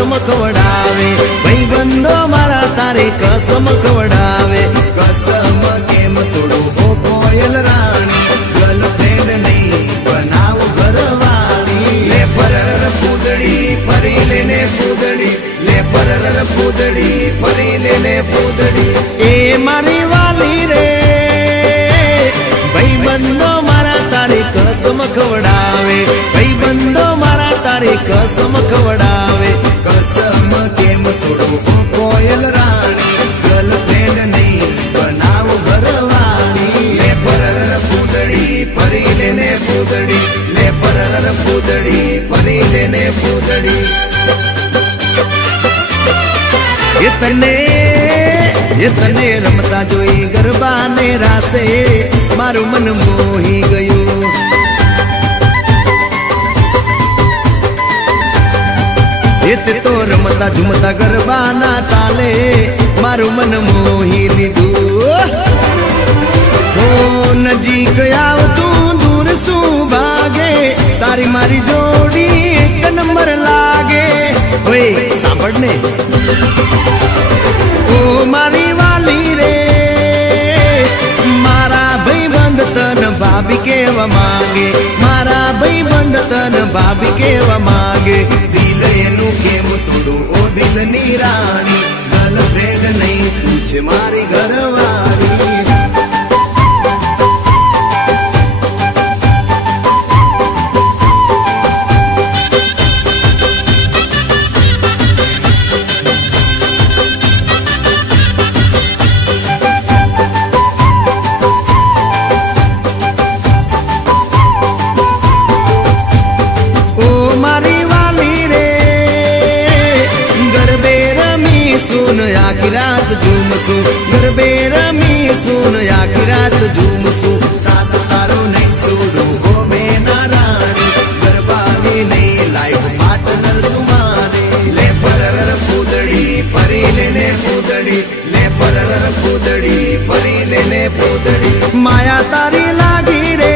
કસમ ખવડાવે ભાઈબંધો મારા તારે કસમ ખવડાવે કસમ કેમ તોડું હો કોયલ રાણી ગર્લફ્રેન્ડ નહીં બનાવ ઘરવાળી લે પરર પૂદડી ફરી લેને પૂદડી લે પરર પૂદડી ફરી લેને પૂદડી એ મારી વાલી રે ભાઈબંધો મારા તારે કસમ ખવડાવે ભાઈબંધો મારા તારે કસમ ખવડાવે કસમ કેમ તોડું હો કોયલ રાણી ગર્લફ્રેન્ડ નહીં બનાવ ઘરવાળી લે પરર પૂદડી ફરી લેને પૂદડી લે પરર પૂદડી ફરી લેને પૂદડી એ તને રમતા જોઈ ગરબાને રાસે મારું મન મોહી ગયું તે તો રમતા ઝુમતા ગરબાના તાલે મારું મન મોહી લીધું હો નજીક આવતું દૂર શું ભાગે તારી મારી જોડી એક નંબર લાગે ઓય સાંભળ ને ઓ મારી વાલી રે મારા ભાઈબંધ તન ભાભી કેવા માંગે મારા ભાઈબંધ તન ભાભી કેવા માંગે દિલ એનું કેમ તોડું ઓ દિલની રાણી ગર્લફ્રેન્ડ નહીં તું છે મારી ઘરવાળી सुन आखी रात झूमसू गरबे रमी सुन आखी रात झूमसू सास तारो नहीं छोड़ू हो मैं नारायणी गरबानी नहीं लाइफ पार्टनर तुम्हारे ले परर पूदड़ी फरी लेने पूदड़ी ले परर पूदड़ी फरी लेने पूदड़ी माया तारी लागी रे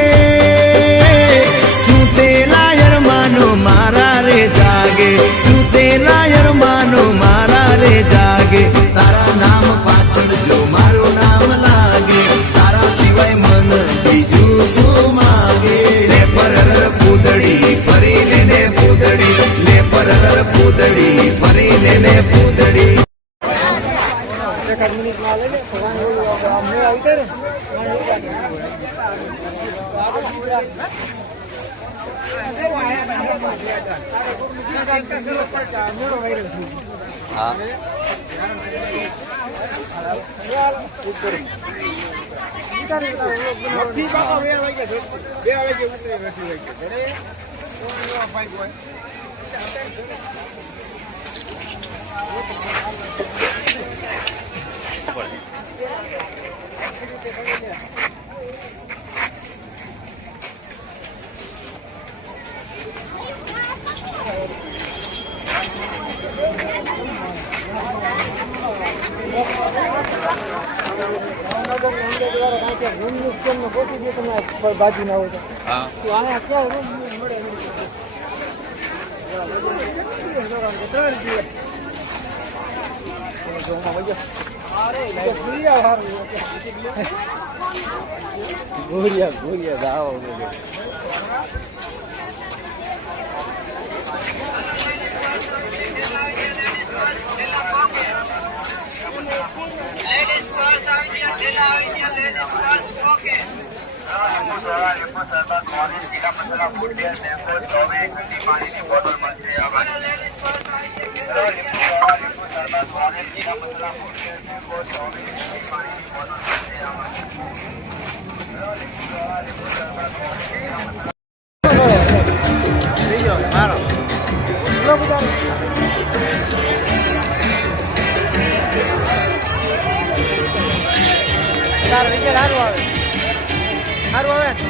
सुतेला यार मानो मारा रे जागे सुतेला यार मानो मारा रे जागे तारा नाम पाछળ જો મારું નામ લાગે તારા સિવાય મન બીજું શું માગે લે પરર પૂદડી ફરી લેને પૂદડી લે પરર પૂદડી ફરી લેને પૂદડી બાજી ના હોય તો આયા ક્યાં રૂમ મળે ભૂરિયા દાવો સારું આવે